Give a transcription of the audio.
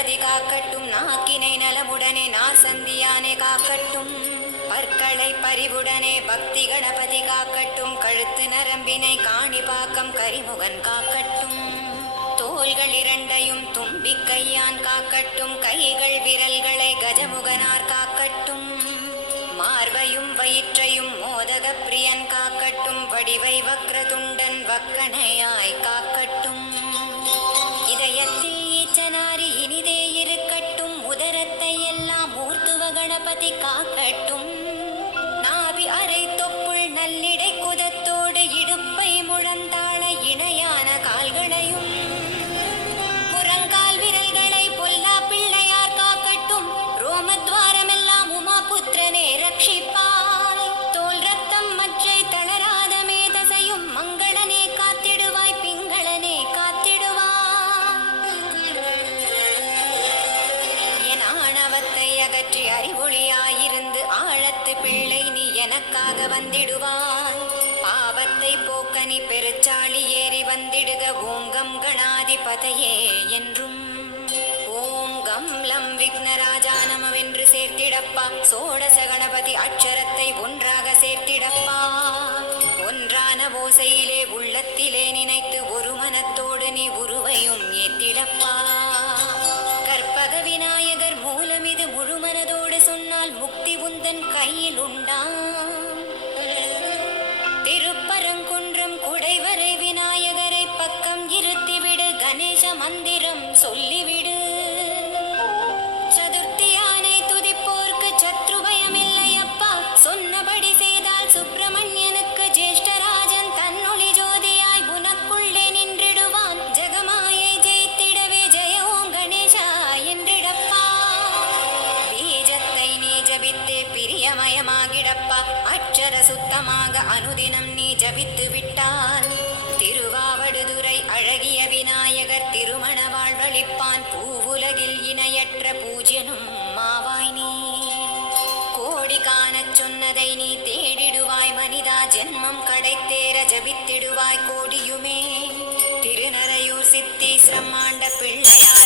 கணபதி காக்கட்டும், நாக்கினை நலமுடனே நாசந்தியானே காக்கட்டும், பற்களை பரிவுடனே பக்தி கணபதி காக்கட்டும், கழுத்து நரம்பினை காணிபாக்கம் கரிமுகன் காக்கட்டும், தோள்கள் இரண்டையும் தும்பி கையான் காக்கட்டும், கைகள் விரல்களை கஜமுகனார் காக்கட்டும், மார்பையும் வயிற்றையும் மோதக பிரியன் காக்கட்டும், வடிவை வக்ரதுண்டன் வக்கணையாய் காக்கட்டும், இதயத்தில் ஈச்சனாரி இனிதே இருக்கட்டும், உதரத்தை எல்லாம் மூர்த்துவ கணபதி காக்கட்டும், நாபி அரை தொப்புள் நல்லிடை குதத்தோடு இடுப்பை முழந்தாள இணையான கால்களையும் முழங்கால் விரல்களை பொல்லா பிள்ளையார் காக்கட்டும், ரோமத்வாரமெல்லாம் உமா புத்திரனே ரட்சிப்பாய், தோல் ரத்தம் மற்றை தளராத மேதசையும் மங்களனே காத்திடுவாய், பிங்களனே காத்திடுவாய், என் ஆணவத்தை அகற்றி அறிவொளியாயிருந்து ஆழத்து பிள்ளை நீ எனக்காக வந்திடுவாய், பாவத்தை போக்கனி பெருச்சாளி ஏறி வந்திடுக, ஓங்கம் கணாதிபதையே என்றும், ஓம் கம் லம் விக்னராஜா நமவென்று சேர்த்திடப்பா, சோடச கணபதி அட்சரத்தை ஒன்றாக சேர்த்திடப்பா, ஒன்றான ஓசையிலே உள்ளத்திலே நினைத்து ஒரு மனத்தோடு நீ உருவையும் ஏத்திடப்பா, கற்பக விநாயகர் மூலம் இது முழுமனதோடு சொன்னால் முக்தி உந்தன் கையில் உண்டா, திருப்பரங்குன்றம் குடைவரை விநாயகரை பக்கம் இருத்திவிடு, கணேச மந்திரம் சொல்லிவிடு, சதுர்த்தியானை துதிப்போர்க்கு சத்ருபயமில்லையப்பா, சொன்னபடி செய்தால் சுப்பிரமணியனுக்கு ஜேஷ்டராஜன் தன்னொளி ஜோதியாய் உனக்குள்ளே நின்றிடுவான், ஜெகமாயை ஜெயித்திடவே ஜெய ஓம் கணேசா என்றிடப்பா, பீஜத்தை நீ ஜபித்தே பிரியமயமாகிடப்பா, அட்சர சுத்தமாக அனுதினம் நீ ஜபித்து விட்டால் திருவாவடுதுறை அழகிய விநாயகர் திருமண வாழ்வழிப்பான், பூவுலகில் இணையற்ற பூஜ்யனும் மாவாய் நீ, கோடி காணச் சொன்னதை நீ தேடிடுவாய் மனிதா, ஜென்மம் கடைத்தேற ஜபித்திடுவாய் கோடியுமே, திருநரையூர் சித்தீஸ்வரம் ஆண்ட பிள்ளையார்